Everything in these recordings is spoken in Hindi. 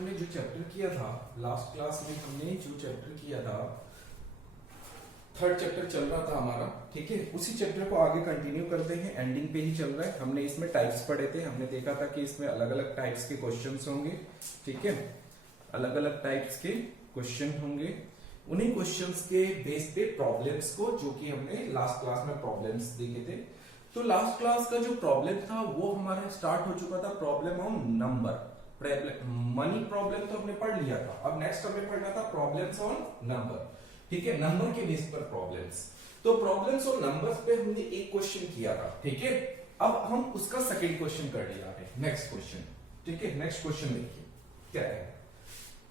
हमने जो चैप्टर किया था लास्ट क्लास में, हमने जो चैप्टर किया था, थर्ड चैप्टर चल रहा था हमारा, ठीक है। उसी चैप्टर को आगे कंटिन्यू करते हैं, एंडिंग पे ही चल रहा है। हमने इसमें टाइप्स पढ़े थे, हमने देखा था कि इसमें अलग अलग टाइप्स के क्वेश्चंस होंगे, ठीक है। अलग अलग टाइप्स के क्वेश्चन होंगे, उन्हीं क्वेश्चंस के बेस पे प्रॉब्लम्स को, जो कि हमने लास्ट क्लास में प्रॉब्लम्स देखे थे। तो लास्ट क्लास का जो प्रॉब्लम था वो हमारा स्टार्ट हो चुका था, problem on number. Money problem तो हमने पढ़ लिया था, अब नेक्स्ट हमें पढ़ना था प्रॉब्लम्स ऑन नंबर, ठीक है। नंबर के बेस पर प्रॉब्लम्स, तो प्रॉब्लम्स ऑन नंबर्स पे हमने एक क्वेश्चन किया था, ठीक है। अब हम उसका सेकंड क्वेश्चन कर लिया है, नेक्स्ट क्वेश्चन, ठीक है। नेक्स्ट क्वेश्चन देखिए क्या है।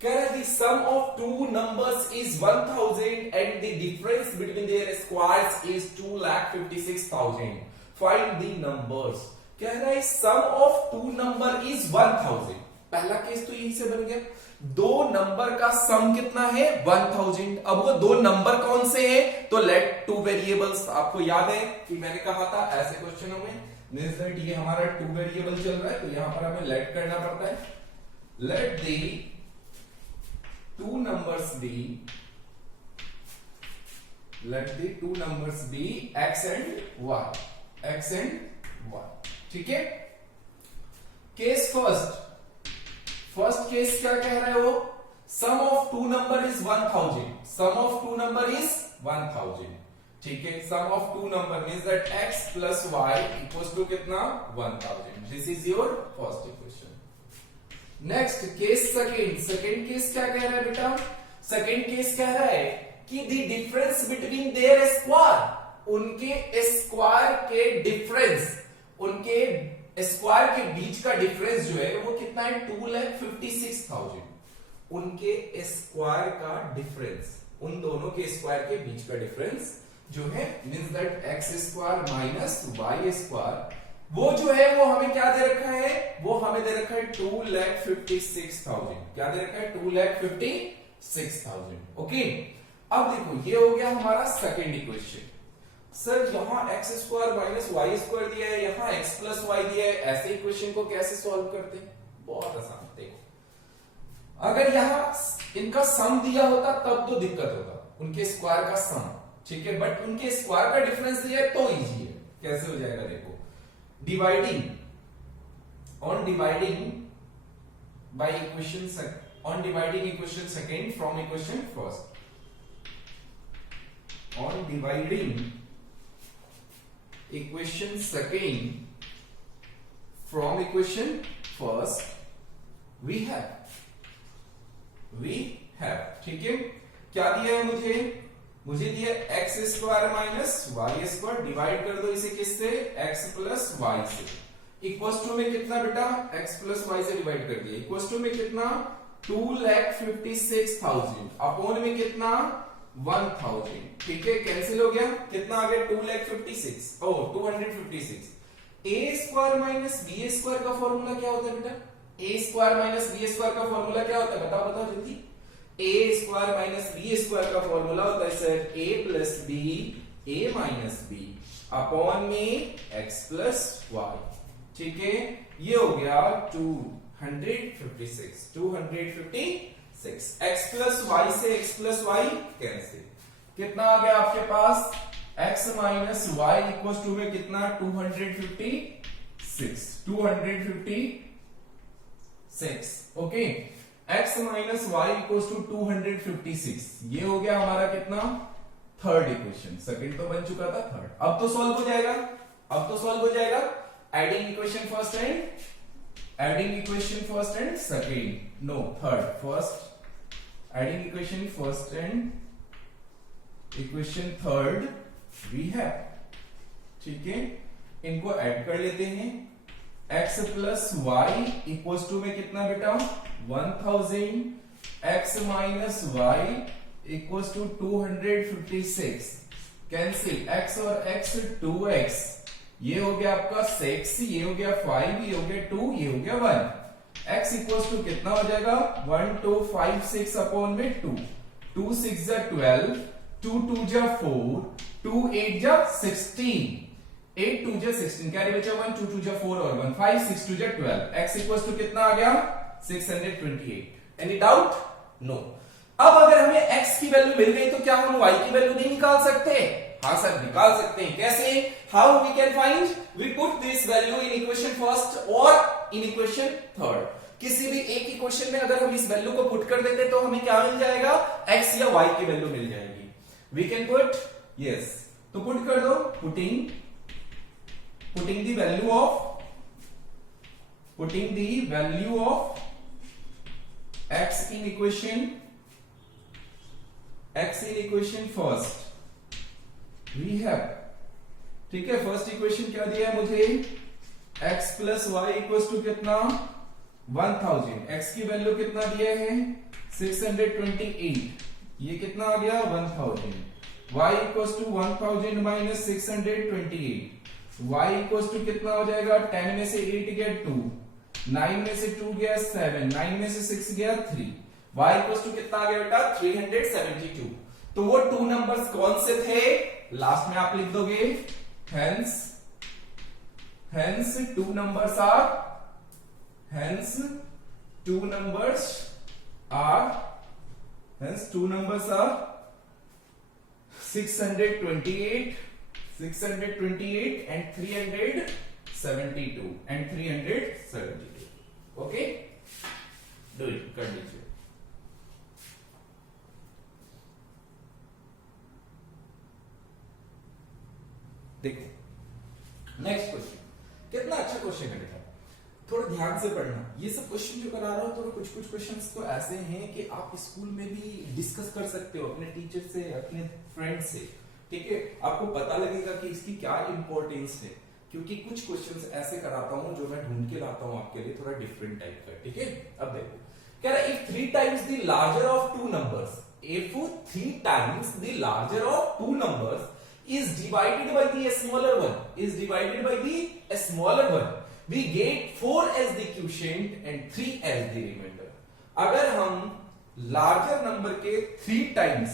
The sum of two numbers is 1000 and the difference between their squares is 2,56,000. Find the numbers. कह रहा है sum of two number is 1000. पहला केस तो यही से बन गया, दो नंबर का सम कितना है 1000। अब वो दो नंबर कौन से हैं, तो लेट टू वेरिएबल्स, आपको याद है कि मैंने कहा था ऐसे क्वेश्चनों में ये हमारा टू वेरिएबल चल रहा है, तो यहां पर हमें लेट करना पड़ता है। Let the two numbers be, let the two numbers be x and y, x and y, ठीक है। केस फर्स्ट केस क्या कह रहा है वो, sum of two number is 1000, sum of two number is 1000, ठीक है। Sum of two number means that x plus y equals to कितना 1000। This is your first equation. Next case second case क्या कह रहा है बेटा, सेकंड केस कह रहा है कि the difference between their square, उनके स्क्वायर के डिफरेंस, उनके स्क्वायर के बीच का डिफरेंस जो है वो कितना है 2,56,000। उनके स्क्वायर का डिफरेंस, उन दोनों के स्क्वायर के बीच का डिफरेंस जो है means that x square minus y square, वो जो है वो हमें क्या दे रखा है, वो हमें दे रखा है 2,56,000। क्या दे रखा है 2,56,000, ओके। अब देखो ये हो गया हमारा सेकंड इक्वेशन। सर यहाँ x square minus y square दिया है, यहाँ एक्स प्लस वाई दिया है, ऐसे इक्वेशन को कैसे सॉल्व करते हैं, बहुत आसान। देखो अगर यहाँ इनका सम दिया होता तब तो दिक्कत होता, उनके स्क्वायर का सम, ठीक है। बट उनके स्क्वायर का डिफरेंस दिया है तो इजी है। कैसे हो जाएगा देखो, dividing by equation on dividing equation second from equation first, on dividing equation second from equation first we have, ठीक है। क्या दिया है मुझे दिया x square minus y square, divide कर दो इसे किससे, एक्स प्लस वाई से, इक्वल्स टू में कितना बेटा, एक्स प्लस वाई से डिवाइड कर दिया, इक्वल्स टू में कितना 2,56,000 अपॉन में कितना 1000, ठीक है। कैंसिल हो गया, कितना आ गया 256, ए स्क्वायर माइनस बी स्क्वायर का फॉर्मूला क्या होता है बेटा, ए स्क्वायर माइनस बी स्क्वायर का फॉर्मूला क्या होता है, बताओ जल्दी। ए स्क्वायर माइनस बी स्क्वायर का फॉर्मूला होता है सर ए प्लस बी, ए माइनस बी अपॉन में एक्स प्लस वाई, ठीक है। ये हो गया 256 एक्स प्लस वाई से एक्स प्लस वाई कैंसिल, कितना आ गया आपके पास x minus y equal to में कितना 256, okay. x minus y equal to 256, ये हो गया हमारा कितना थर्ड इक्वेशन। सेकंड तो बन चुका था, थर्ड अब तो सॉल्व हो जाएगा, adding equation first and second, no third, first adding equation first and equation third we have, ठीक है। इनको ऐड कर लेते हैं, x plus y equal to में कितना बेटा 1000, x minus y equal to 256, cancel x और x 2x, ये हो गया आपका 6, ये हो गया 5, ये हो गया 2, ये हो गया 1, x इक्वल टू कितना हो जाएगा 1256 अपॉन में 2, 2 6 जा 12, 2 2 जा 4, 2 8 जा 16, 8 2 जा 16, क्या बचा 1 2 2 जा 4 और 1 5 6 2 जा 12, x इक्वल टू कितना आ गया 628। Any doubt? नो। अब अगर हमें x की वैल्यू मिल गई तो क्या हम y की वैल्यू नहीं निकाल सकते? हाँ सर, निकाल सकते हैं। कैसे? How we can find? We put this value in equation first और इन इक्वेशन थर्ड। किसी भी एक इक्वेशन में अगर हम इस वैल्यू को पुट कर देते तो हमें क्या मिल जाएगा? x या y की वैल्यू मिल जाएगी। वी कैन पुट, यस, तो पुट कर दो। Putting the value of x in equation first we have, ठीक है, फर्स्ट इक्वेशन क्या दिया है मुझे? x plus y equal to कितना? 1000। x की वैल्यू कितना दिया है? 628। ये कितना आ गया? 1000। y equal to 1000 minus 628। y equal to कितना हो जाएगा? 10 में से 8 गया 2, 9 में से 2 गया 7, 9 में से 6 गया 3। y इक्वल टू कितना आ गया बेटा? 372। तो वो टू नंबर्स कौन से थे? लास्ट में आप लिख दोगे hence two numbers are 628 and 372 and 372. Okay, do it, continue. देखो नेक्स्ट क्वेश्चन, कितना अच्छा क्वेश्चन है बेटा, थोड़ा ध्यान से पढ़ना। ये सब क्वेश्चन जो करा रहा हूं, तो कुछ क्वेश्चंस तो ऐसे हैं कि आप स्कूल में भी डिस्कस कर सकते हो अपने टीचर से, अपने फ्रेंड से, ठीक है? आपको पता लगेगा कि इसकी क्या इंपॉर्टेंस है, क्योंकि कुछ क्वेश्चंस ऐसे कराता हूं जो मैं ढूंढ के लाता हूं आपके लिए, थोड़ा डिफरेंट टाइप का, ठीक है? अब देखो, कह रहा है if 3 times the larger of two numbers, if 3 times the larger of two numbers is divided by the smaller one, we get 4 as the quotient and 3 as the remainder। अगर हम लार्जर नंबर के 3 टाइम्स,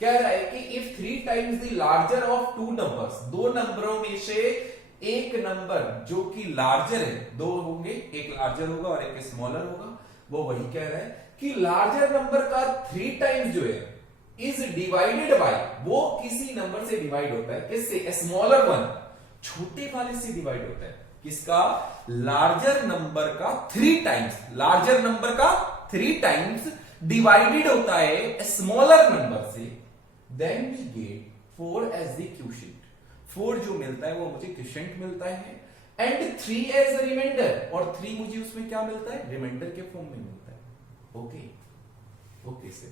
कह रहा है कि if 3 times the larger of two numbers, दो नंबरों में से एक नंबर जो कि लार्जर है, दो होंगे, एक लार्जर होगा और एक स्मॉलर होगा, वो वही कह रहा है कि लार्जर नंबर का 3 टाइम्स जो है इज डिवाइडेड बाय, वो किसी नंबर से डिवाइड होता है, किससे? स्मॉलर वन, छोटे वाले से डिवाइड होता है। किसका? लार्जर नंबर का 3 टाइम्स, लार्जर नंबर का 3 टाइम्स डिवाइडेड होता है स्मॉलर नंबर से, then we get 4 as the quotient. 4 जो मिलता है वो मुझे क्वोशिएंट मिलता है, एंड 3 एज रिमाइंडर, और 3 मुझे उसमें क्या मिलता है? रिमाइंडर के फॉर्म में मिलता है। ओके से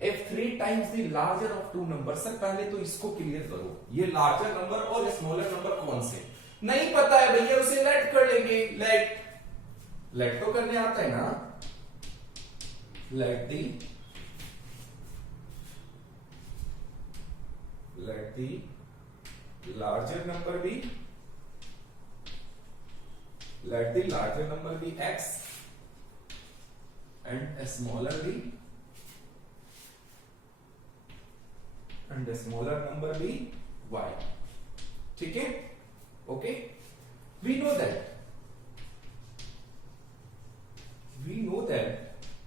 if 3 times the larger of two numbers, sir पहले तो इसको क्लियर करो, ये लार्जर नंबर और स्मॉलर नंबर कौन से? नहीं पता है भैया, उसे लेट कर लेंगे। लेट तो करने आता है ना, let the larger number be x and a smaller number be y, ठीक है? ओके, we know that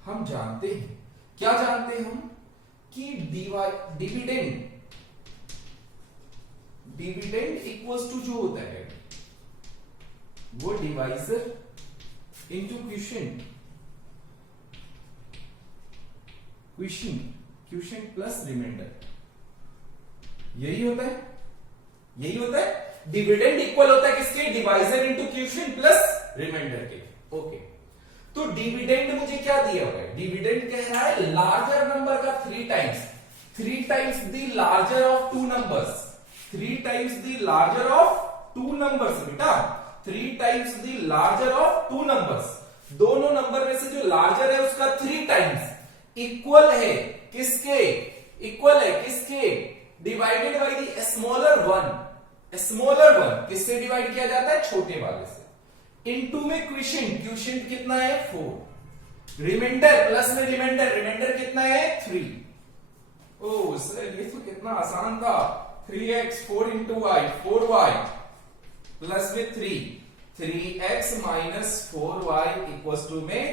हम जानते हैं, क्या जानते हैं हम? कि डिविडेंड इक्वल्स टू जो होता है वो divisor into quotient plus remainder, यही होता है। डिविडेंड इक्वल होता है किसके? Divisor into quotient plus remainder के। ओके, तो डिविडेंड मुझे क्या दिया हुआ है? डिविडेंड कह रहा है लार्जर नंबर का 3 times the larger of two numbers, 3 times the larger of two numbers बेटा, 3 times the larger of two numbers, दोनों नंबर में से जो लार्जर है उसका 3 टाइम्स इक्वल है किसके? Divided by the smaller one किससे डिवाइड किया जाता है? छोटे वाले से। इनटू में क्वोशिएंट कितना है? 4। रिमाइंडर प्लस में रिमाइंडर कितना है? 3। ओ सर ये तो कितना आसान था, 3x 4 into y 4y plus में 3 3x minus 4y equals to में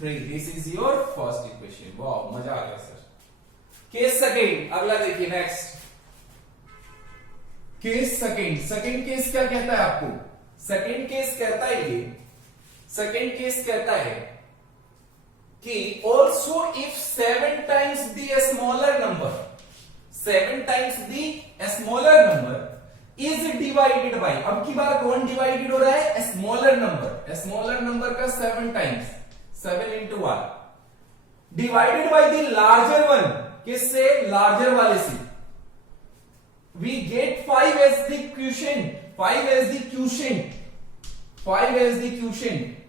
3। This is your first equation. वाह, मजा आ गया सर। केस सेकंड, अगला देखिए next. Case second, second case क्या कहता है आपको? सेकंड केस कहता है ये, सेकंड केस कहता है कि also if 7 times the smaller number, 7 times the smaller number is divided by, अब की बार कौन डिवाइडेड हो रहा है? स्मॉलर नंबर, स्मॉलर नंबर का 7 times, 7 into 1 divided by the larger one, किससे? लार्जर वाले से। We get 5 as the quotient, 5 as the quotient, 5 as the quotient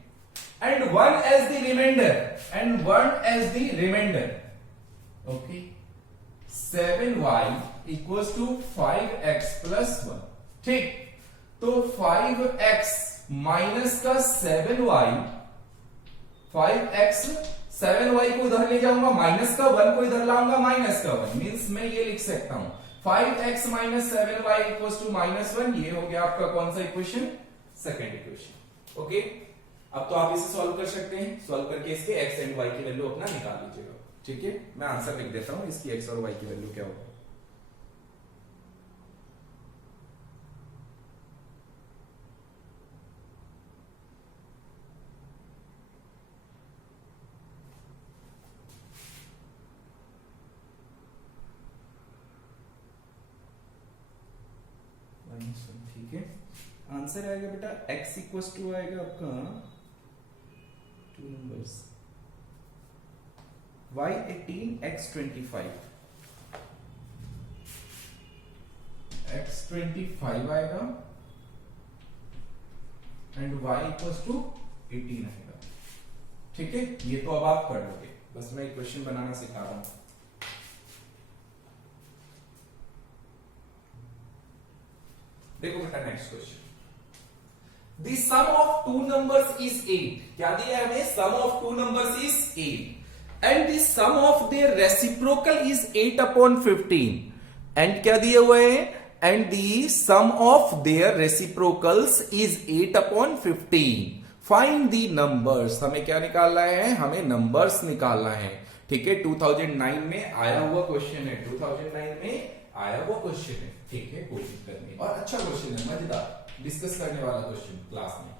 and 1 as the remainder, and 1 as the remainder. Okay, 7y equals to 5x plus 1। ठीक, तो 5x माइनस का 7y, 5x 7y को उधर ले जाऊंगा माइनस का 1 को इधर लाऊंगा माइनस का 1, मींस मैं ये लिख सकता हूं 5x minus 7y equals to -1। ये हो गया आपका कौन सा इक्वेशन? Second equation. ओके, अब तो आप इसे सॉल्व कर सकते हैं। सॉल्व करके इसके x एंड y की वैल्यू अपना निकाल लीजिएगा। ठीक है, मैं आंसर लिख देता हूं, इसकी x और y की वैल्यू क्या होगी। ठीक है, आंसर आएगा बेटा x इक्वल्स टू आएगा आपका 2 नंबर्स y 18 x 25, x 25 आएगा एंड y इक्वल्स टू 18 आएगा। ठीक है, ये तो अब आप कर लोगे, बस मैं इक्वेशन बनाना सिखा रहा हूं। देखो बेटा next question, the sum of two numbers is 8। क्या दिया है हमें? Sum of two numbers is 8 and the sum of their reciprocal is 8 upon 15। And क्या दिया हुआ है? And the sum of their reciprocals is 8 upon 15। Find the numbers. हमें क्या निकालना है? हमें नंबर्स निकालना है। ठीक है, 2009 में आया हुआ क्वेश्चन है, 2009 में आया हुआ क्वेश्चन है। ठीक है, कोई दिक्कत नहीं, और अच्छा क्वेश्चन है, मजेदार, डिस्कस करने वाला क्वेश्चन क्लास में।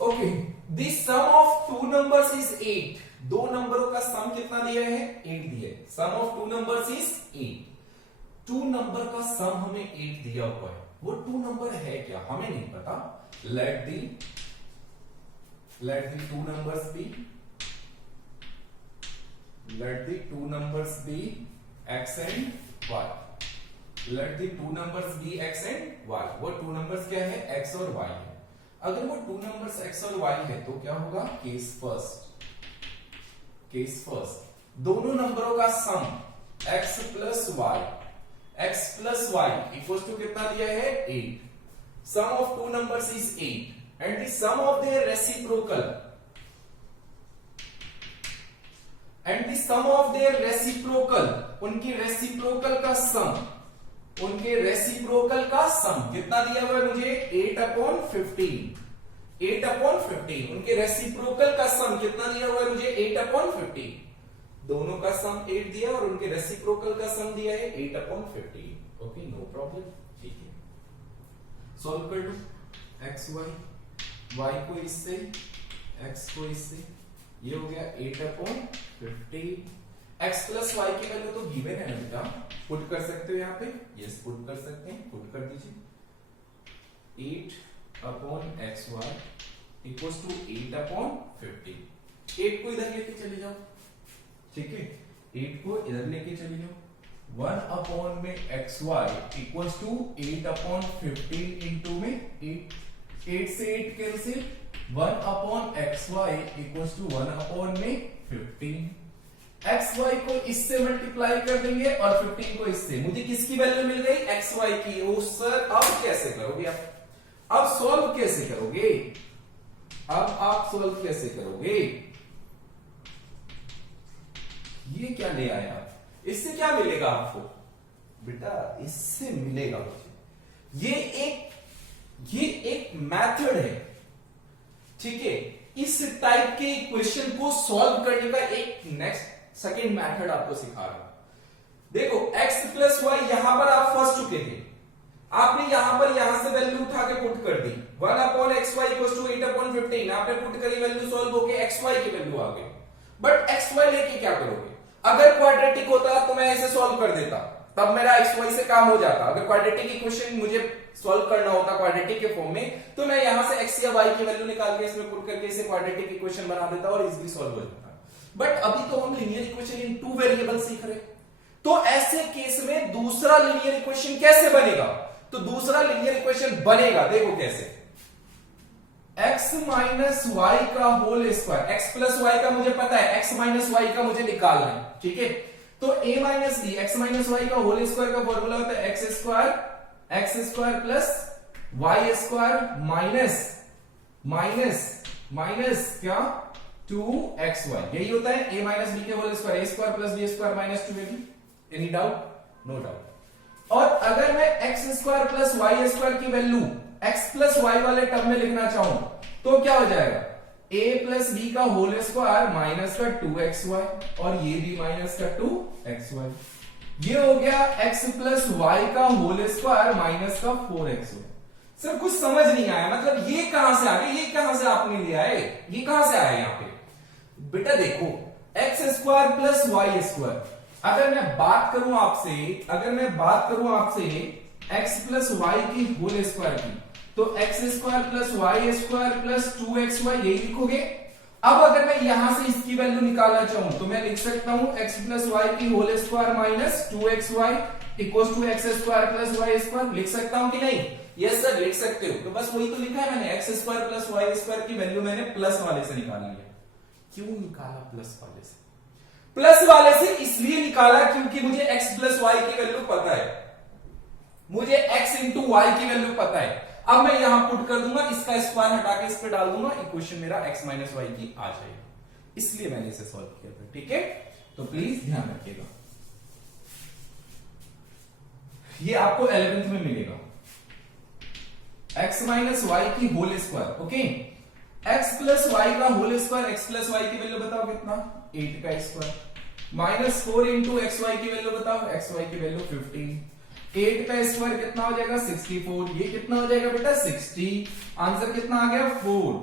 Okay, the sum of two numbers is 8। दो नंबरों का सम कितना दिया है? 8 दिया है। Sum of two numbers is 8। Two number का सम हमें 8 दिया हुआ है, वो टू नंबर है क्या हमें नहीं पता। Let the two numbers be, let the two numbers be x and y, let the two numbers be x and y। वो two numbers क्या है? x और y है। अगर वो two numbers x और y है तो क्या होगा? केस फर्स्ट, केस फर्स्ट दोनों नंबरों का sum x plus y, x plus y equal to कितना दिया है? 8। Sum of two numbers is 8 and the sum of their reciprocal, and the sum of their reciprocal, उनकी रेसिप्रोकल का सम, उनके रेसिप्रोकल का सम कितना दिया हुआ है मुझे? 8 अपॉन 15। 8 अपॉन 15 उनके रेसिप्रोकल का सम कितना दिया हुआ है मुझे? 8 अपॉन 15। दोनों का सम 8 दिया और उनके रेसिप्रोकल का सम दिया है 8 अपॉन 15। Okay, no problem. ठीक है, सॉल्व कर लो। एक्स वाई, वाई को इससे, एक्स को इससे, ये हो गया 8 अपॉन 15। एक्स प्लस वाई की वैल्यू तो गिवन है ना बेटा, पुट कर सकते हो यहाँ पे। यस, पुट कर सकते हैं, पुट कर दीजिए। 8 upon x y equal to 8 upon 15। 8 को इधर लेके चले जाओ। ठीक है, 8 को इधर लेके चले जाओ। 1 अपॉन में x y equal to 8 upon 15 into में 8 से 8 cancel, 1 upon x y equal to 1 upon में 15। एक्स वाई को इससे मल्टीप्लाई कर देंगे और 15 को इससे। मुझे किसकी वैल्यू मिल गई? एक्स वाई की। ओ सर, अब कैसे करोगे आप? अब सॉल्व कैसे करोगे? अब आप सॉल्व कैसे करोगे? ये क्या ले आए आप? इससे क्या मिलेगा आपको बेटा? इससे मिलेगा मुझे ये एक मेथड है। ठीक है, इस टाइप के इक्वेशन को सॉल्व करने का एक नेक्स्ट सेकंड मेथड आपको सिखा रहा हूं। देखो x प्लस वाई यहां पर आप फंस चुके थे, आपने यहां से वैल्यू उठा के पुट कर दी 1 upon x y equal to 8 upon 15, आपने पुट करी वैल्यू सॉल्व होके एक्स वाई की वैल्यू आ गई। बट एक्स वाई लेके क्या करोगे? अगर क्वाड्रेटिक होता तो मैं ऐसे सॉल्व कर देता, तब मेरा एक्स वाई से काम हो जाता। अगर क्वाड्रेटिक इक्वेशन मुझे सॉल्व करना होता क्वाड्रेटिक के फॉर्म में, तो मैं यहां से एक्स या वाई की वैल्यू निकाल के इसमें पुट करके इसे क्वाड्रेटिक इक्वेशन बना देता और इजीली सॉल्व हो जाता। बट अभी तो हम linear equation in two variable सीख रहे, तो ऐसे केस में दूसरा लीनियर इक्वेशन कैसे बनेगा? तो दूसरा लीनियर इक्वेशन बनेगा, देखो कैसे, x माइनस वाई का whole square, x plus y का मुझे पता है, x माइनस वाई का मुझे निकालना है, ठीक है। तो a minus d x minus y का होल स्क्वायर का फॉर्मूला होता है x square plus y square minus क्या 2xy, यही होता है a माइनस बी के whole square, a square plus b square minus 2ab। Any doubt? No doubt. और अगर मैं x square plus y square की वैल्यू x प्लस वाई वाले टर्म में लिखना चाहूं तो क्या हो जाएगा? a प्लस बी का होल स्क्वायर माइनस का 2xy और ये भी माइनस का 2xy, ये हो गया x प्लस वाई का होल स्क्वायर माइनस का 4xy। सर कुछ समझ नहीं आया, मतलब ये कहां से आ गया, ये कहां से आपने लिया है, ये कहां से आया यहां पे? बेटा देखो x square plus y square, अगर मैं बात करूं आपसे एक्स प्लस वाई की होल स्क्वायर की, तो x square plus y square plus 2xy यही लिखोगे। अब अगर मैं यहां से इसकी वैल्यू निकालना चाहूं तो मैं लिख सकता हूं एक्स प्लस वाई की whole square minus 2xy equal to x square plus y square, लिख सकता हूं कि नहीं? यस सर लिख सकते हो। तो बस वही तो लिखा है मैंने, x square plus y square की वैल्यू मैंने प्लस वाले से निकाली है। क्यों निकाला प्लस वाले से? प्लस वाले से इसलिए निकाला क्योंकि मुझे x प्लस वाई की वैल्यू पता है, मुझे x इंटू वाई की वैल्यू पता है। अब मैं यहां पुट कर दूंगा, इसका स्क्वायर हटा के इस पे डाल दूंगा, इक्वेशन मेरा x माइनस वाई की आ जाएगी। इसलिए मैंने इसे सॉल्व किया था, ठीक है। तो प्लीज ध्यान रखिएगा, ये आपको 11th में मिलेगा, x माइनस वाई की whole square, okay. x plus y का whole square, x plus y की वैल्यू बताओ कितना? 8 का square minus 4 into x y की वैल्यू बताओ, एक्स वाई की वैल्यू 15, 8 का स्क्वायर कितना हो जाएगा? 64, ये कितना हो जाएगा बेटा? 60। आंसर कितना आ गया? 4।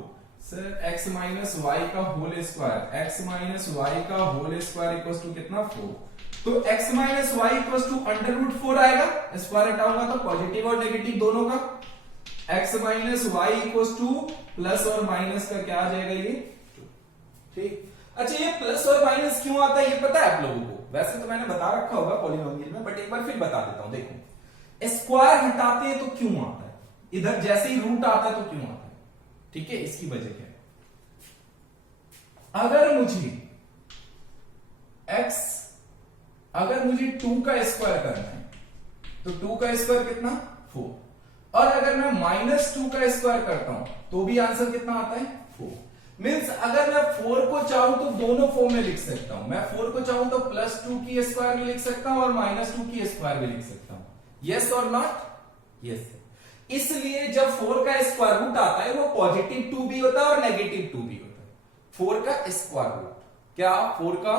सर x माइनस वाई का whole square, x minus y का होल स्क्वायर इक्वल टू कितना? 4। तो x minus y equal to under root 4 आएगा, स्क्वायर हटाऊंगा तो पॉजिटिव और नेगेटिव दोनों का। x minus y equal to plus और माइनस का क्या आ जाएगा? ये ठीक। अच्छा ये प्लस और माइनस क्यों आता है ये पता है आप लोगों को? वैसे तो मैंने बता रखा होगा पॉलिनोमियल में, बट एक बार फिर बता देता हूं। देखो स्क्वायर हटाते हैं तो क्यों आता है, इधर जैसे ही रूट आता है तो क्यों आता है, ठीक है। इसकी वजह क्या है? अगर मुझे 2 का स्क्वायर करना है तो 2 का स्क्वायर कितना? 4। और अगर मैं माइनस 2 का स्क्वायर करता हूं तो भी आंसर कितना आता है? 4। मीन्स अगर मैं 4 को चाहूं तो दोनों फॉर्म में लिख सकता हूं। मैं 4 को चाहूं तो प्लस 2 की स्क्वायर भी लिख सकता हूं और माइनस 2 की स्क्वायर भी लिख सकता हूं। यस और नॉट? यस। इसलिए जब 4 का स्क्वायर रूट आता है वो पॉजिटिव 2 भी होता है और नेगेटिव 2 भी होता है। 4 का स्क्वायर रूट क्या? 4 का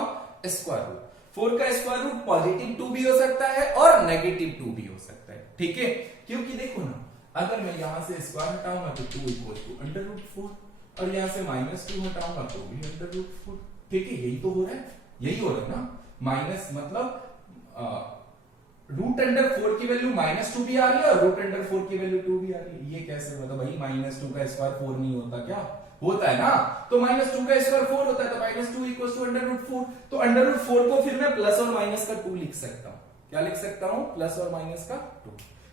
स्क्वायर रूट, 4 का स्क्वायर रूट पॉजिटिव 2 भी हो सकता है और नेगेटिव 2 भी हो सकता है, ठीक है। क्योंकि देखो ना, अगर मैं यहां से स्क्वायर हटाऊंगा तो 2 इक्वल टू अंडर रूट 4 और यहां से माइनस 2 हटाऊंगा तो भी अंडर रूट 4, ठीक है। यही तो हो रहा है, यही हो रहा है ना। माइनस मतलब रूट अंडर 4 की वैल्यू माइनस 2 भी आ रही है और रूट अंडर 4 की वैल्यू 2 भी आ रही है। ये कैसे? मतलब भाई माइनस 2 का स्क्वायर 4 नहीं होता क्या? होता है ना। तो माइनस 2 का स्क्वायर 4 होता है, तो minus 2 equal to under root 4। तो अंडर रूट 4 को फिर मैं प्लस और माइनस का 2 लिख सकता हूं। क्या लिख सकता हूं? प्लस और माइनस का 2।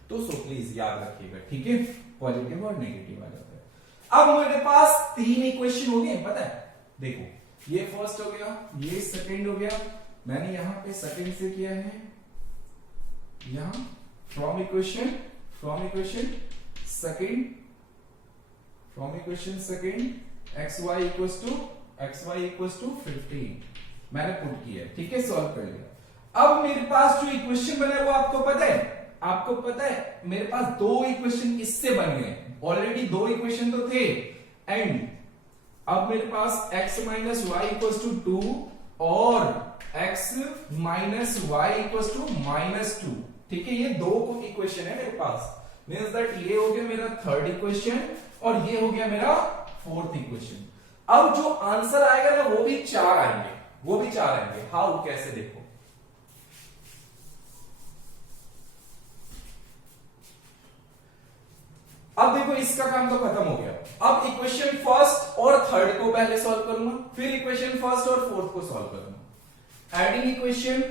तो सो प्लीज याद रखिएगा, ठीक है। पॉजिटिव और नेगेटिव आ जाता है। अब मेरे पास 3 इक्वेशन हो गए, पता है। देखो ये फर्स्ट हो गया, ये सेकंड हो गया। मैंने यहां पे सेकंड से किया है, यहां from equation second xy equals to 15 मैंने पुट किया, ठीक है। सॉल्व कर लिया। अब मेरे पास जो इक्वेशन बना है वो आपको पता है, मेरे पास 2 इक्वेशन इससे बन गए। ऑलरेडी 2 इक्वेशन तो थे एंड अब मेरे पास x minus y equal to 2 और x minus y equal to -2। ठीक है, ये दो इक्वेशन है मेरे पास, मीन्स दैट ये हो गया मेरा थर्ड इक्वेशन और ये हो गया मेरा फोर्थ इक्वेशन। अब जो आंसर आएगा ना वो भी चार आएंगे। हाउ, कैसे, देखो। अब देखो इसका काम तो खत्म हो गया। अब इक्वेशन फर्स्ट और थर्ड को पहले सॉल्व करूंगा, फिर इक्वेशन फर्स्ट और फोर्थ को सॉल्व करूंगा। Adding equation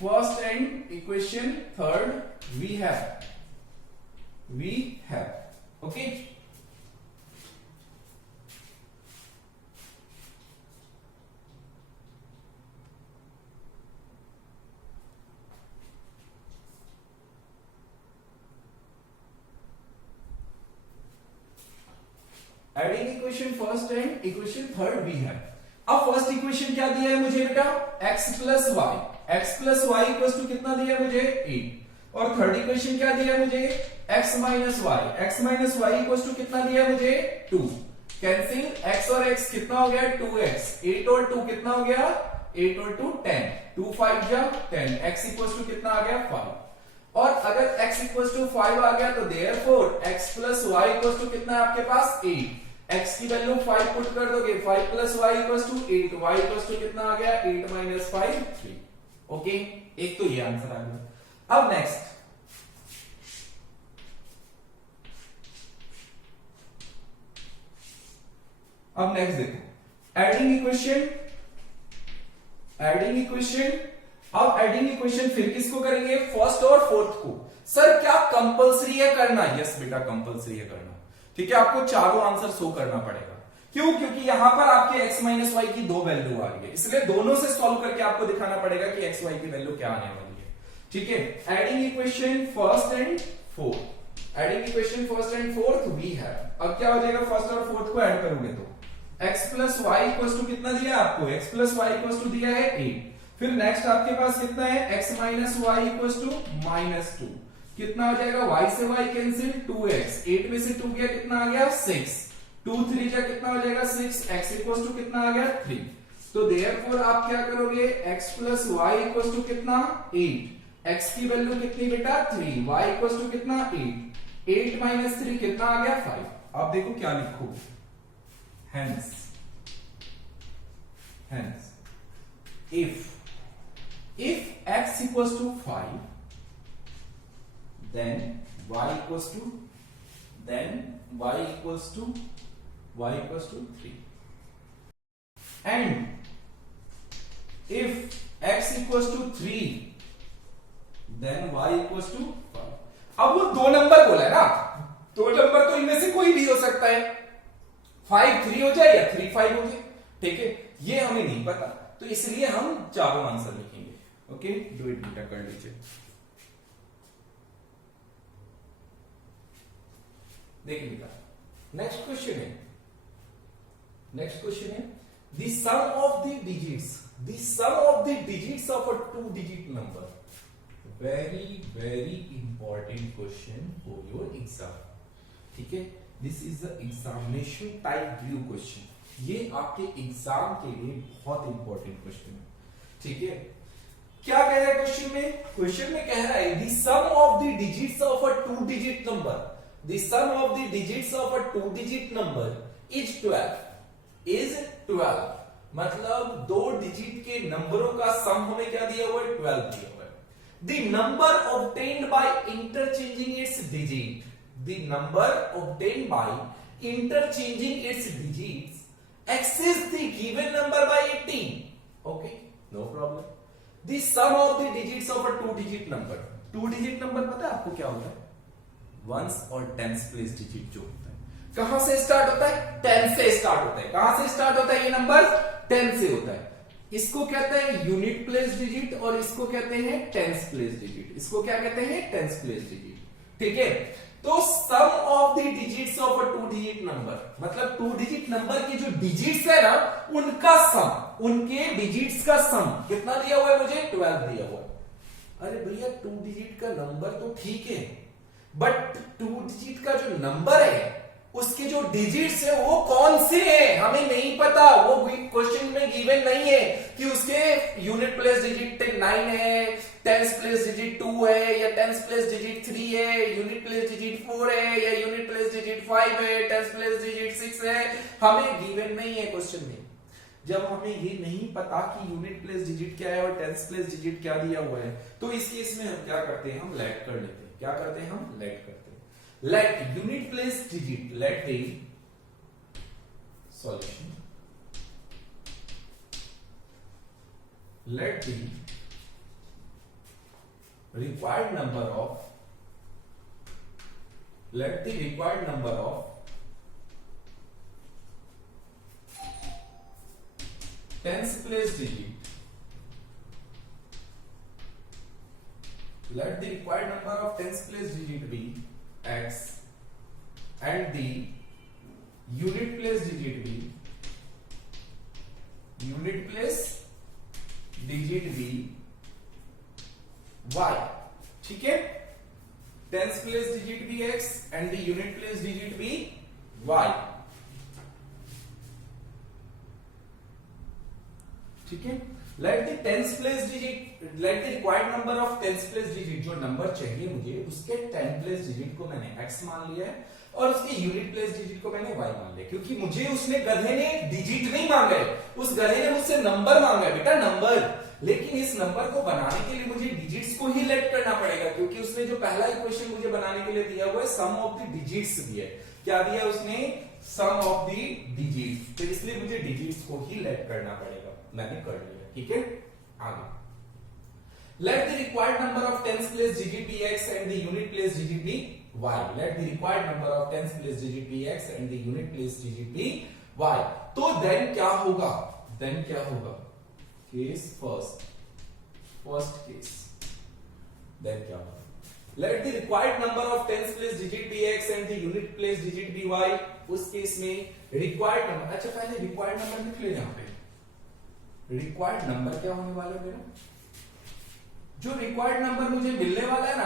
first and equation third we have okay. Adding equation first and equation third we have. अब फर्स्ट इक्वेशन क्या दिया है मुझे बेटा, x plus y equal to कितना दिया है मुझे 8। और थर्ड इक्वेशन क्या दिया है मुझे, x minus y equal to कितना दिया है मुझे 2। कैंसिल, x और x कितना हो गया 2x, 8 और 2 कितना हो गया 8 और 2 10, 2 5 जा 10, x इक्वल टू कितना आ गया 5। और अगर x इक्वल टू 5 आ गया तो therefore x plus y equal to कितना है आपके पास 8। x की वैल्यू 5 पुट कर दोगे, 5 plus y equal to 8, y equal to कितना आ गया 8 माइनस 5 3। ओके, एक तो ये आंसर आ गया। अब नेक्स्ट देखो एडिंग इक्वेशन। अब एडिंग इक्वेशन फिर किसको करेंगे, फर्स्ट और फोर्थ को। सर क्या कंपलसरी है करना, यस बेटा कंपलसरी है करना। ठीक है, आपको चारों आंसर शो करना पड़ेगा। क्यों, क्योंकि यहां पर आपके x माइनस वाई की दो वैल्यू आ रही है, इसलिए दोनों से सॉल्व करके आपको दिखाना पड़ेगा कि x वाई की वैल्यू क्या आने वाली है। ठीक है, adding equation first and fourth we have. अब क्या हो जाएगा, फर्स्ट और फोर्थ को ऐड करोगे तो x plus y equal to कितना दिया आपको, x plus y equal to दिया है 8। फिर नेक्स्ट आपके पास कितना है, x minus y equal to -2। कितना हो जाएगा, y से y कैंसिल 2x, 8 में से 2 गया कितना आ गया 6, 2 3 जा कितना हो जाएगा 6, x इक्वल टू कितना आ गया 3। तो देयरफॉर आप क्या करोगे, x plus y equal to कितना 8, x की वैल्यू कितनी बेटा 3, y इक्वल टू कितना 8, 8 माइनस 3 कितना आ गया 5। अब देखो क्या लिखो, hence if x equals to 5 then y equals to 3, and if x equals to 3 then y equals to 5। अब वो दो नंबर बोला है ना, दो नंबर तो इनमें से कोई भी हो सकता है, 5 3 हो जाए या 3 5 हो जाए। ठीक है, ये हमें नहीं पता, तो इसलिए हम चारों आंसर लिखेंगे। ओके, डू इट बेटा, कर लीजिए। देखिए बेटा, नेक्स्ट क्वेश्चन है the sum of the digits of a 2 digit number. Very important question for your exam. ठीक है, this is the examination type view question. ये आपके एग्जाम के लिए बहुत इंपॉर्टेंट क्वेश्चन है। ठीक है, क्या कह रहा है क्वेश्चन में? क्वेश्चन में कह रहा है the sum of the digits of a 2 digit number, the sum of the digits of a 2 digit number is 12। मतलब दो डिजिट के नंबरों का सम हमें क्या दिया हुआ है, 12 दिया हुआ है। The number obtained by interchanging its digit, the number obtained by interchanging its digits exceeds the given number by 18. Okay, no problem. The sum of the digits of a 2 digit number. 2 digit number पता है आपको क्या होता है? वंस और टेंस प्लेस डिजिट जो होता है, कहां से स्टार्ट होता है? 10 से स्टार्ट होता है। कहां से स्टार्ट होता है ये नंबर? 10 से होता है। इसको कहते हैं यूनिट प्लेस डिजिट और इसको कहते हैं टेंस प्लेस डिजिट। इसको क्या कहते हैं? Tens place digit. ठीक है, तो sum of the digits of a 2 digit number, मतलब 2 डिजिट नंबर की जो डिजिट्स है ना उनका सम, उनके डिजिट्स का सम कितना दिया हुआ है मुझे? 12 दिया हुआ है। अरे भैया 2 डिजिट का नंबर तो ठीक है, बट 2 डिजिट का जो नंबर है उसके जो डिजिट्स है वो कौन से हैं हमें नहीं पता, वो क्वेश्चन में गिवन नहीं है कि उसके यूनिट प्लेस डिजिट 9 है, टेंस प्लेस डिजिट 2 है, या टेंस प्लेस डिजिट 3 है, यूनिट प्लेस डिजिट 4 है, या यूनिट प्लेस डिजिट 5 है, टेंस प्लेस डिजिट 6 है, हमें गिवन नहीं है क्वेश्चन में। जब हमें ये नहीं पता कि यूनिट प्लेस डिजिट क्या है और टेंस प्लेस डिजिट क्या दिया हुआ है, तो इस केस में हम क्या करते हैं, हम लेट कर लेते हैं। क्या करते हैं, हम लेट करते हैं। Let unit place digit, let the solution, let the required number of, let the required number of tens place digit, let the required number of tens place digit be x and the unit place digit be y, ठीक है। टेंस प्लेस डिजिट भी x and the unit place digit be y, ठीक है। Let the tense place digit, let the required number of tense place digit, जो नंबर चाहिए मुझे उसके 10 प्लेस डिजिट को मैंने x मान लिया है और उसके यूनिट प्लेस डिजिट को मैंने y मान लिया, क्योंकि मुझे उसने गधे ने डिजिट नहीं मांगा है, उस गधे ने मुझसे नंबर मांगा है, बेटा नंबर। लेकिन इस नंबर को बनाने के लिए मुझे डिजिट्स को ही लेट करना पड़ेगा, क्योंकि उसने जो पहला इक्वेशन मुझे बनाने के लिए दिया हुआ है सम ऑफ द डिजिट्स दिया है। क्या दिया उसने, सम ऑफ द डिजिट्स, तो इसलिए मुझे डिजिट्स को ही लेट करना पड़ेगा। मैंने कर लिया, ठीक है। आगे let the required number of tens place digit be x and the unit place digit be y, let the required number of tens place digit be x and the unit place digit be y। तो then क्या होगा, then क्या होगा, केस फर्स्ट केस, then क्या होगा, let the required number of tens place digit be x and the unit place digit be y। उस केस में required number, अच्छा पहले required number लिख लो। यहां पे रिक्वायर्ड नंबर क्या होने वाला है मेरा, जो रिक्वायर्ड नंबर मुझे मिलने वाला है ना,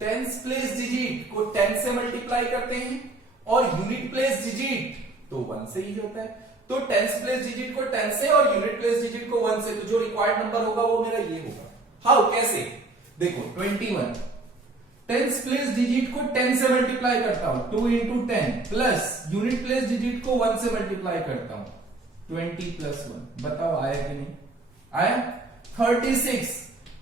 टेंस प्लेस डिजिट को 10 से मल्टीप्लाई करते हैं और यूनिट प्लेस डिजिट तो 1 से ही होता है, तो टेंस प्लेस डिजिट को 10 से और यूनिट प्लेस डिजिट को 1 से, तो जो रिक्वायर्ड नंबर होगा वो मेरा ये होगा। हाउ, कैसे, देखो 21 टेंस प्लेस डिजिट को 10 से मल्टीप्लाई करता हूं, 2 into 10 plus unit place digit को 1 से मल्टीप्लाई करता हूं, 20 + 1, बताओ आया कि नहीं आया। 36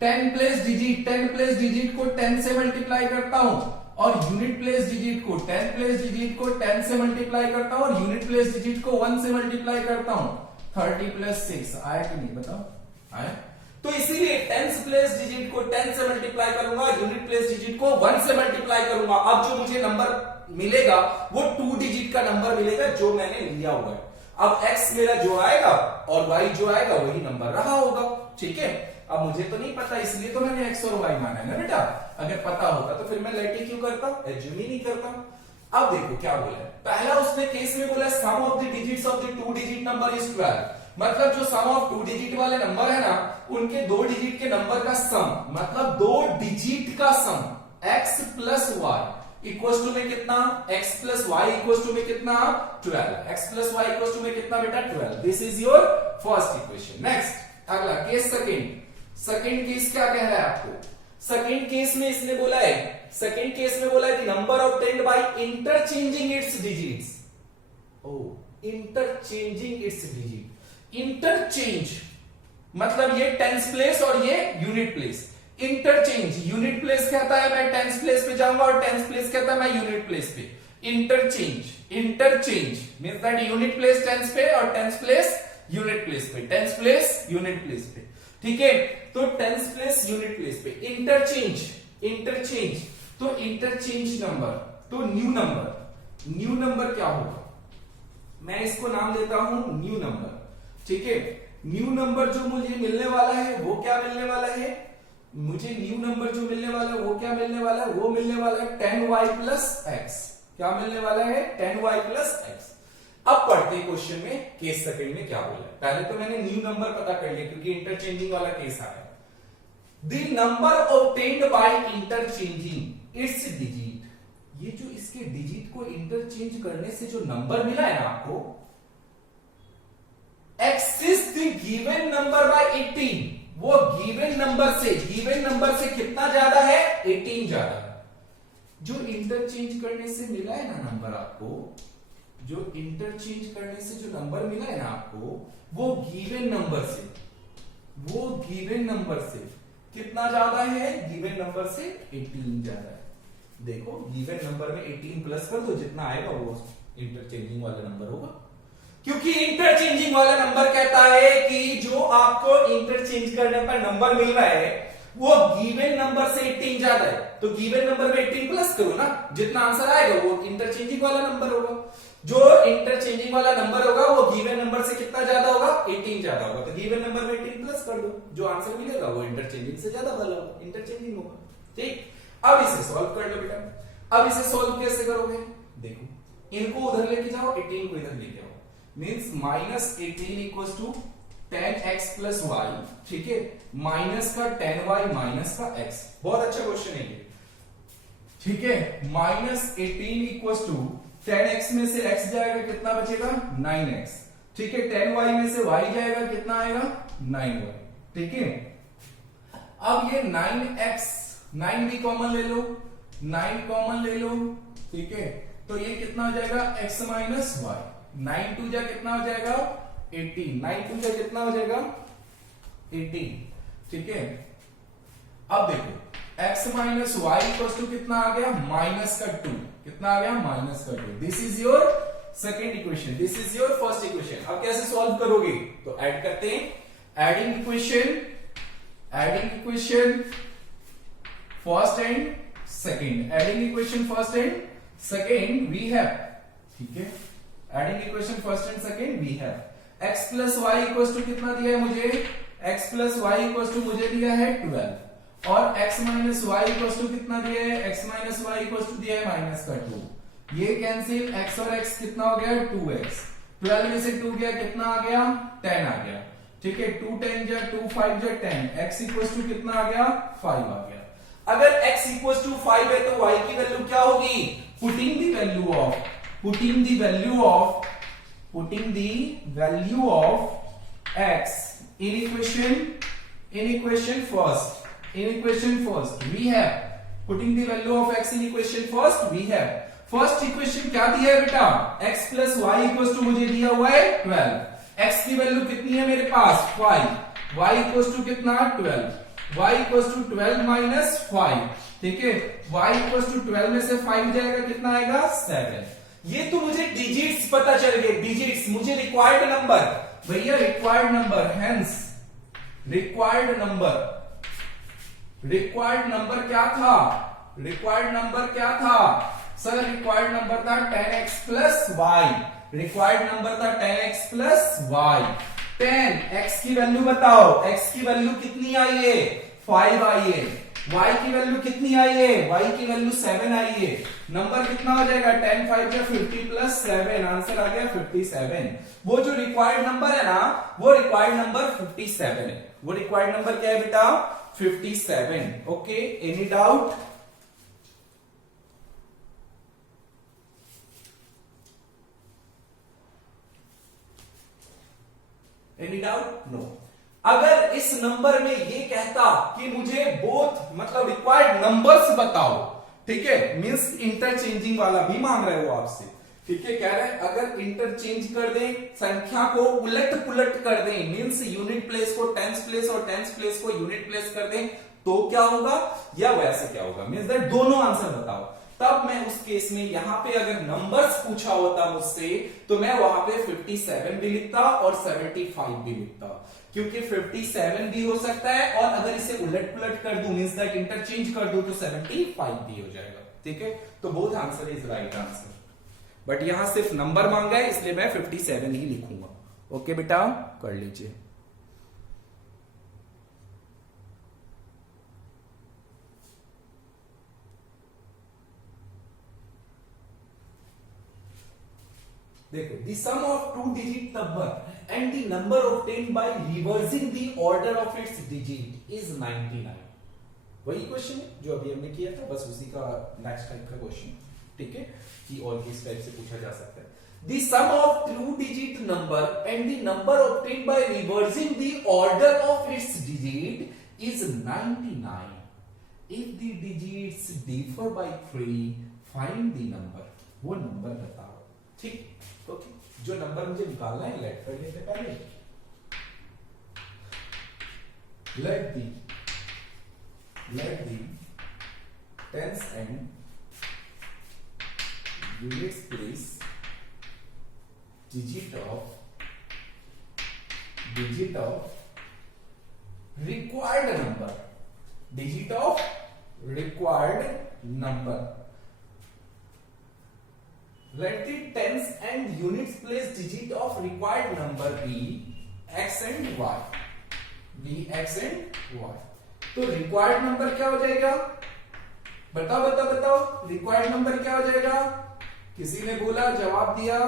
10 प्लेस डिजिट को 10 से मल्टीप्लाई करता हूं और यूनिट प्लेस डिजिट को 10 प्लेस डिजिट को 10 से मल्टीप्लाई करता हूं और यूनिट प्लेस डिजिट को 1 से मल्टीप्लाई करता हूं, 30 + 6 आया कि नहीं, बताओ आया। तो इसीलिए टेंस प्लेस डिजिट को 10 से मल्टीप्लाई करूंगा, यूनिट प्लेस डिजिट को 1 से मल्टीप्लाई करूंगा। अब जो मुझे नंबर मिलेगा वो 2 डिजिट का नंबर मिलेगा जो मैंने लिया हुआ है। अब x मेरा जो आएगा और y जो आएगा वही नंबर रहा होगा, ठीक है। अब मुझे तो नहीं पता, इसलिए तो मैंने x और y माना है ना बेटा। अगर पता होता तो फिर मैं लेट ही क्यों करता, एज्यूम ही नहीं करता। अब देखो क्या बोला है, पहला उसने केस में बोला sum of the digits of the 2 digit number is 12, मतलब जो सम ऑफ 2 डिजिट वाले नंबर है ना, उनके 2 डिजिट के नंबर का सम, मतलब 2 डिजिट का sum x + y equal to में कितना, x + y इक्वल टू में कितना, 12, x + y इक्वल टू में कितना बेटा, 12। This is your first equation. Next अगला केस सेकंड केस क्या कह रहा है आपको, सेकंड केस में इसने बोला है, सेकंड केस में बोला है number obtained by interchanging its digits. Oh, interchanging its digit, interchange मतलब ये टेंस प्लेस और ये unit place. Interchange, unit place कहता है मैं टेंस प्लेस पे जाऊंगा और टेंस प्लेस कहता है मैं यूनिट प्लेस पे। Interchange means that unit place tense पे और टेंस प्लेस यूनिट प्लेस पे, टेंस प्लेस यूनिट प्लेस पे, ठीक है। तो टेंस प्लेस यूनिट प्लेस पे इंटरचेंज, तो इंटरचेंज नंबर, तो न्यू नंबर क्या होगा, मैं इसको नाम देता हूं न्यू नंबर, ठीक है। न्यू नंबर जो मुझे मिलने वाला है वो क्या मिलने वाला है, मुझे न्यू नंबर जो मिलने वाला है वो क्या मिलने वाला है, वो मिलने वाला है 10y + x। क्या मिलने वाला है, 10y + x। अब पढ़ते हैं क्वेश्चन में केस सेकंड में क्या बोला है। पहले तो मैंने न्यू नंबर पता कर लिया क्योंकि इंटरचेंजिंग वाला केस आया। The number obtained by interchanging its digit ये जो इसके डिजिट को इंटरचेंज करने से जो नंबर मिला है ना आपको, axis the given number by 18, वो गिवन नंबर से कितना ज्यादा है, 18 ज्यादा है। जो इंटरचेंज करने से मिला है ना नंबर आपको, जो इंटरचेंज करने से जो नंबर मिला है ना आपको, वो गिवन नंबर से कितना ज्यादा है, गिवन नंबर से 18 ज्यादा है। देखो गिवन नंबर में 18 प्लस कर दो, जितना आएगा वो इंटरचेंजिंग वाला नंबर होगा, क्योंकि इंटरचेंजिंग वाला नंबर कहता है कि जो आपको इंटरचेंज करने पर नंबर मिल रहा है वो गिवन नंबर से 18 ज्यादा है, तो गिवन नंबर में 18 प्लस करो ना, जितना आंसर आएगा वो इंटरचेंजिंग वाला नंबर होगा। जो इंटरचेंजिंग वाला नंबर होगा वो गिवन नंबर से कितना ज्यादा होगा, 18 ज्यादा होगा, तो गिवन नंबर में 18 प्लस कर दो, जो आंसर मिलेगा वो इंटरचेंजिंग से ज्यादा वाला होगा, इंटरचेंजिंग होगा। ठीक, अब इसे सॉल्व कर लो बेटा। अब इसे सॉल्व कैसे करोगे, देखो इनको उधर लेके जाओ, 18 को इधर लेके आओ, means -18 equals to 10x plus y, ठीक है, माइनस का 10y माइनस का x। बहुत अच्छा क्वेश्चन है ये, ठीक है। -18 इक्वल्स टू 10x में से x जाएगा, कितना बचेगा, 9x, ठीक है। 10y में से y जाएगा, कितना आएगा, 9y, ठीक है। अब ये 9x, 9 भी कॉमन ले लो, 9 कॉमन ले लो, ठीक है, तो ये कितना हो जाएगा, x माइनस वाई, 9 टू जा कितना हो जाएगा, 18, 9 टू जा कितना हो जाएगा, 18, ठीक है। अब देखो x minus y equal to कितना आ गया, माइनस का 2, कितना आ गया, माइनस का 2। This is your second equation, this is your first equation. अब कैसे सॉल्व करोगे, तो ऐड करते हैं, adding equation first and second, adding equation first and second we have, ठीक है, adding equation first and second we have x plus y equal to कितना दिया है मुझे, x plus y equal to मुझे दिया है 12, और x minus y equal to कितना दिया है, x minus y equal to दिया है माइनस का 2, ये कैंसिल, x और x कितना हो गया, 2x, 12 में से 2 गया, कितना आ गया, 10 आ गया, ठीक है, 2 10 जा 2 5 जा 10, x इक्वल टू कितना आ गया, 5 आ गया। अगर x इक्वल टू 5 है तो y की वैल्यू क्या होगी, putting the value of x in equation first we have, putting the value of x in equation first we have, first equation क्या दिया है बेटा, x plus y equal to मुझे दिया हुआ है 12, x की वैल्यू कितनी है मेरे पास, 5, y इक्वल टू कितना, 12, y इक्वल टू 12 माइनस 5, ठीक है, y इक्वल टू 12 में से 5 जाएगा, कितना आएगा, 7। ये तो मुझे डिजिट्स पता चल गए, डिजिट्स, मुझे रिक्वायर्ड नंबर, भैया required number, hence required number क्या था, सर रिक्वायर्ड नंबर था 10x plus Y, required number था 10x प्लस वाई। 10x की वैल्यू बताओ, x की वैल्यू कितनी आई है, 5 आई है, y की वैल्यू कितनी आई है, y की वैल्यू 7 आई है, नंबर कितना हो जाएगा, 10 5 या 50 प्लस 7, आंसर आ गया 57। वो जो रिक्वायर्ड नंबर है ना, वो रिक्वायर्ड नंबर 57 है, वो रिक्वायर्ड नंबर क्या है बेटा, 57। Okay, any doubt, no. अगर इस नंबर में ये कहता कि मुझे बोथ मतलब रिक्वायर्ड नंबर्स बताओ, ठीक है, मींस इंटरचेंजिंग वाला भी मांग रहे हो आपसे, ठीक है, कह रहे हैं अगर इंटरचेंज कर दें, संख्या को उलट पुलट कर दें, मींस यूनिट प्लेस को टेंस प्लेस और टेंस प्लेस को यूनिट प्लेस कर दें, तो क्या होगा, या वैसे क्या होगा, मींस दैट दोनों आंसर बताओ। तब मैं उस केस में यहां पे अगर नंबर्स पूछा होता मुझसे, तो मैं वहां पे 57 भी लिखता और 75 भी लिखता, क्योंकि 57 भी हो सकता है, और अगर इसे उलट पुलट कर दूं, मींस दैट इंटरचेंज कर दूं, तो 75 भी हो जाएगा, ठीक है। तो both answer is right answer, but यहां सिर्फ नंबर मांगा है, इसलिए मैं 57 ही लिखूंगा। ओके बेटा, कर लीजिए। देखो, the sum of 2-digit number and the number obtained by reversing the order of its digit is 99। वही क्वेश्चन है जो अभी हमने किया था, बस उसी का नेक्स्ट टाइप का क्वेश्चन, ठीक है, कि और किस टाइप से पूछा जा सकता है। The sum of two-digit number and the number obtained by reversing the order of its digit is 99. If the digits differ by 3, find the number. वो नंबर बताओ, ठीक, ओके। जो नंबर मुझे निकालना है लेट कर लेते पहले। Let the tens and units place digit of required number, digit of required number. Let the tens and units place digit of required number be x and y, be x and y. तो रिक्वायर्ड नंबर क्या हो जाएगा, बताओ रिक्वायर्ड नंबर क्या हो जाएगा। किसी ने बोला, जवाब दिया,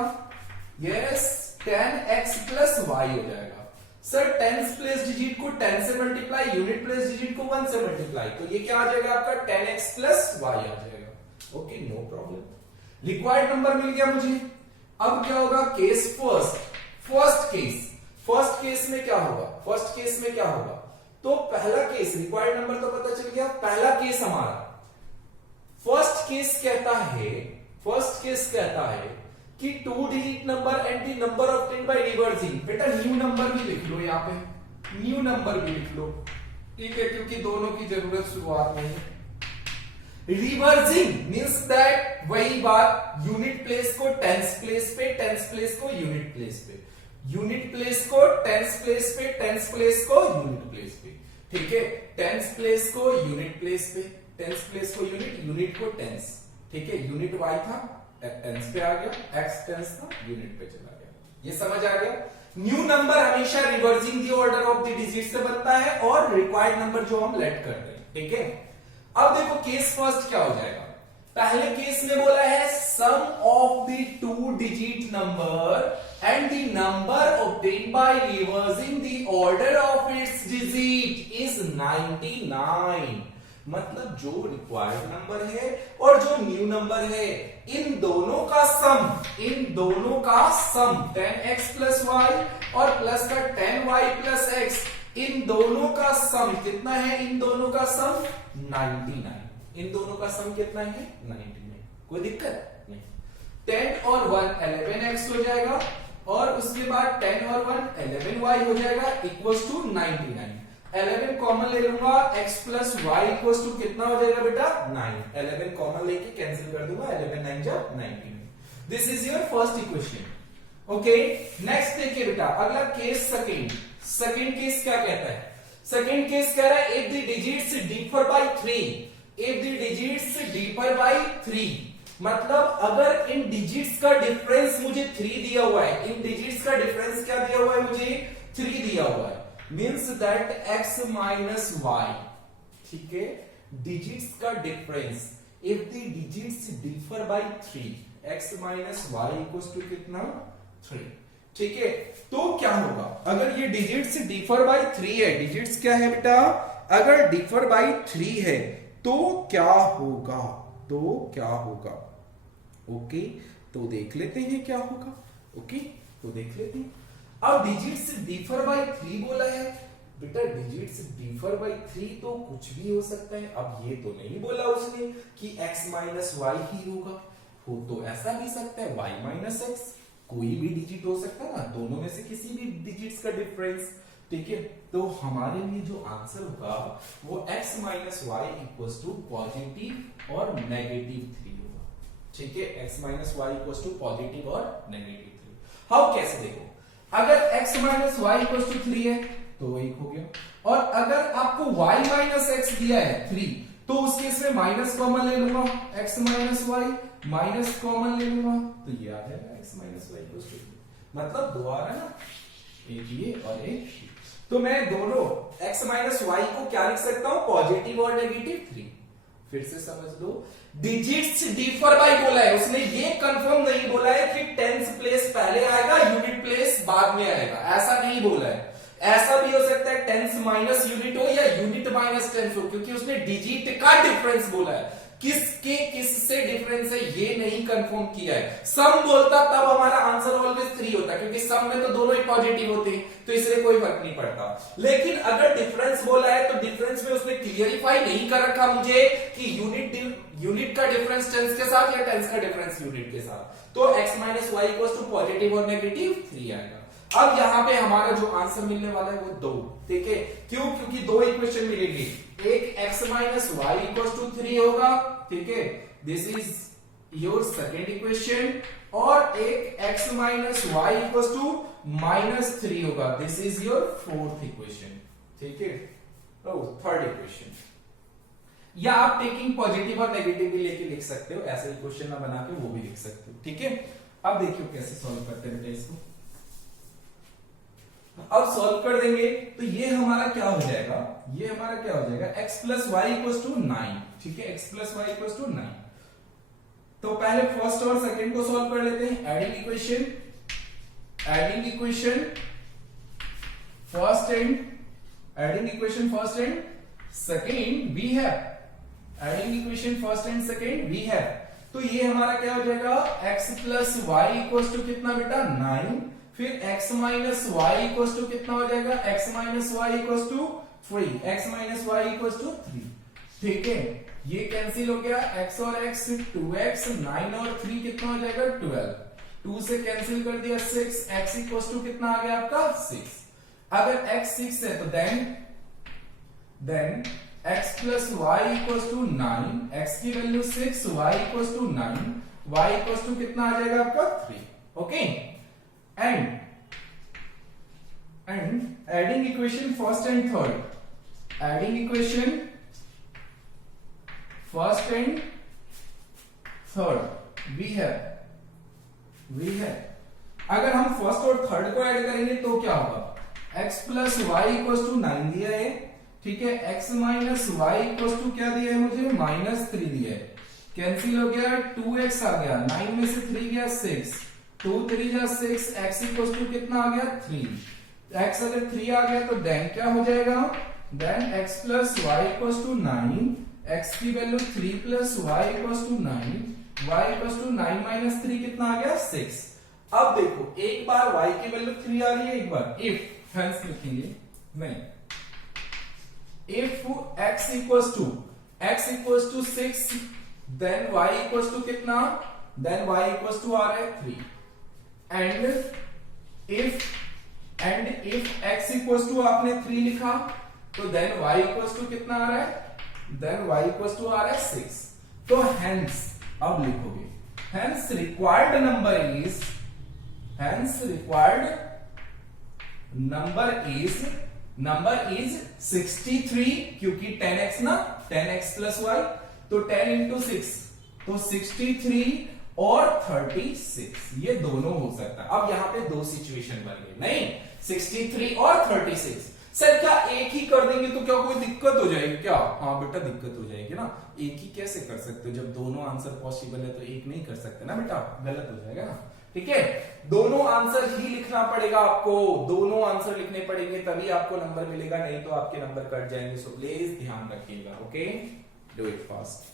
यस 10x प्लस y हो जाएगा। सर टेंस प्लेस डिजिट को 10 से मल्टीप्लाई, यूनिट प्लेस डिजिट को 1 से मल्टीप्लाई, तो ये क्या आ जाएगा आपका 10x प्लस y आ जाएगा। Okay, no problem. Required number मिल गया मुझे। अब क्या होगा, केस फर्स्ट केस में क्या होगा, तो पहला केस रिक्वायर्ड नंबर तो पता चल गया। पहला केस हमारा फर्स्ट केस कहता है कि to digit number and the number obtained by reversing. बेटा न्यू नंबर भी लिख लो, यहाँ पे न्यू नंबर भी लिख लो, ठीक है, क्योंकि दोनों की जरूरत शुरुआत में है। रिवर्सिंग मींस दैट वही बात, यूनिट प्लेस को टेंस प्लेस पे, टेंस प्लेस को यूनिट प्लेस पे, यूनिट प्लेस को टेंस प्लेस पे, टेंस प्लेस को यूनिट प्लेस पे, ठीक है, टेंस प्लेस को यूनिट प्लेस पे, टेंस प्लेस को यूनिट, यूनिट को टेंस, ठीक है, यूनिट y था टेंस पे आ गया, x टेंस था यूनिट पे चला गया। ये समझ आ गया। न्यू नंबर हमेशा reversing the order of the digit से बनता है और रिक्वायर्ड नंबर जो हम लेट करते हैं, ठीक है। अब देखो केस फर्स्ट क्या हो जाएगा। पहले केस में बोला है sum of the two digit number and the number obtained by reversing the order of its digit is 99। मतलब जो रिक्वायर्ड नंबर है और जो न्यू नंबर है, इन दोनों का सम 10x प्लस वाई और प्लस का 10y प्लस x, इन दोनों का सम कितना है, इन दोनों का सम 99। इन दोनों का सम कितना है 99। कोई दिक्कत नहीं। 10 और 1 11x हो जाएगा और उसके बाद 10 और 1 11y हो जाएगा इक्वल्स टू 99। 11 कॉमन ले लूंगा, x plus y equals to कितना हो जाएगा बेटा 9। 11 कॉमन लेके कैंसिल कर दूंगा, 11 9 जा 99। This is your first equation. Okay, next देखिए बेटा, अगला केस सेकंड केस क्या कहता है। सेकंड केस कह रहा है if the digits differ by 3, मतलब अगर इन डिजिट्स का डिफरेंस मुझे 3 दिया हुआ है, इन डिजिट्स का डिफरेंस क्या दिया हुआ है मुझे 3 दिया हुआ है, means that x minus y, ठीक है, डिजिट्स का difference if the digits differ by 3, x minus y equals to कितना 3, ठीक है। तो क्या होगा अगर ये डिजिट्स डिफर बाय 3 है, डिजिट्स क्या है बेटा, अगर डिफर बाय 3 है तो क्या होगा, ओके, तो देख लेते हैं क्या होगा। ओके, तो देख लेते हैं। अब डिजिट्स डिफर बाय 3 बोला है बेटा, डिजिट्स डिफर बाय 3 तो कुछ भी हो सकता है। अब ये तो नहीं बोला उसने कि x माइनस वाई ही होगा, हो तो ऐसा भी सकता है y माइनस x, कोई भी डिजिट हो सकता है ना, दोनों में से किसी भी डिजिट्स का डिफरेंस, ठीक है। तो हमारे लिए जो आंसर होगा वो x minus y equals to positive और नेगेटिव 3 होगा, ठीक है। x minus y equals to positive और नेगेटिव 3। हाउ, कैसे देखो, अगर x minus y equals to 3 है तो 1 हो गया, और अगर आपको y माइनस x दिया है 3, तो उस केस में माइनस कॉमन ले लूंगा, x minus y minus common ले लूंगा, तो ये आ जाएगा x minus y equals to, मतलब दो आ रहा है ना, एक ये और एक ये। तो मैं दोनों x माइनस वाई को क्या लिख सकता हूं, पॉजिटिव और नेगेटिव 3। फिर से समझ लो, डिजिट्स डिफर बाय बोला है, उसने ये कंफर्म नहीं बोला है कि टेंस प्लेस पहले आएगा यूनिट प्लेस बाद में आएगा, ऐसा नहीं बोला है। ऐसा भी हो सकता है टेंस माइनस यूनिट हो या यूनिट माइनस टेंस हो, क्योंकि उसने डिजिट का डिफरेंस बोला है किसके किससे डिफरेंस है ये नहीं कंफर्म किया है। सम बोलता तब हमारा आंसर ऑलवेज 3 होता, क्योंकि सम में तो दोनों ही पॉजिटिव होते हैं, तो इसलिए कोई फर्क नहीं पड़ता। लेकिन अगर डिफरेंस बोला है तो डिफरेंस में उसने क्लियरिफाई नहीं कर रखा मुझे कि यूनिट का डिफरेंस टेंस के साथ या टेंस का डिफरेंस यूनिट के साथ, तो x minus y equals to positive और नेगेटिव 3 आएगा। अब यहां पे हमारा जो आंसर मिलने वाला है वो 2, ठीक है, क्यों? क्योंकि दो इक्वेशन मिलेंगी, एक x minus y equals to 3 होगा, ठीक है, this is your second equation, और एक x minus y equals to minus 3 होगा, this is your fourth equation, ठीक है, थर्ड इक्वेशन। या आप टेकिंग पॉजिटिव और नेगेटिव भी लेके लिख सकते हो, ऐसे इक्वेशन ना बना के वो भी लिख सकते हो, ठीक है। अब देखियो कैसे सॉल्व करते हैं बेटा इसको। अब सॉल्व कर देंगे तो ये हमारा क्या हो जाएगा, ये हमारा क्या हो जाएगा, x plus y equals to 9, ठीक है, x plus y equals to 9। तो पहले फर्स्ट और सेकंड को सॉल्व कर लेते हैं। Adding equation first and second we have, adding equation first and second we have, तो ये हमारा क्या हो जाएगा, x plus y equals to कितना बेटा 9, फिर x minus y equals to कितना हो जाएगा, x minus y equals to 3, x minus y equals to 3, ठीक है, ये कैंसिल हो गया, x और x 2x, 9 और 3 कितना हो जाएगा 12, 2 से कैंसिल कर दिया 6, x इक्वल्स टू कितना आ गया आपका 6। अगर x 6 है तो then x plus y equals to 9, x की value 6, y equals to 9, y equals to कितना आ जाएगा आपका 3, okay. And adding equation first and third, adding equation first and third we have, अगर हम फर्स्ट और थर्ड को ऐड करेंगे तो क्या होगा, x plus y equals to 9 दिया है, ठीक है, x minus y equals to क्या दिया है मुझे, माइनस 3 दिया है, कैंसिल हो गया, 2x आ गया, 9 में से 3 गया 6, 2 3 जा 6, x इक्वल्स टू कितना आ गया 3, x अगर 3 आ गया तो देन क्या हो जाएगा, then x plus y equals to 9, x की value 3 plus y equals to 9, y equals to 9 minus 3 कितना आ गया 6। अब देखो एक बार y की वैल्यू 3 आ रही है, एक बार इफ हेंस लिखेंगे नहीं, if x equals to 6 then y equals to कितना, then y equals to आ रहा है 3, and if x equals to आपने 3 लिखा तो then y equals to कितना आ रहा है, then y equals to आ रहा है 6। तो hence अब लिखोगे, hence required number is 63, क्योंकि 10x ना, 10x प्लस y, तो 10 इंटू 6 तो 63 और 36, ये दोनों हो सकता है। अब यहां पे दो सिचुएशन बन गई, नहीं 63 और 36, सर क्या एक ही कर देंगे तो क्या कोई दिक्कत हो जाएगी क्या? हाँ बेटा दिक्कत हो जाएगी ना, एक ही कैसे कर सकते हो, जब दोनों आंसर पॉसिबल है तो एक नहीं कर सकते ना बेटा, गलत हो जाएगा ना, ठीक है। दोनों आंसर ही लिखना पड़ेगा आपको, दोनों आंसर लिखने पड़ेंगे तभी आपको नंबर मिलेगा, नहीं तो आपके नंबर कट जाएंगे। सो प्लीज ध्यान रखिएगा, ओके, डू इट फास्ट।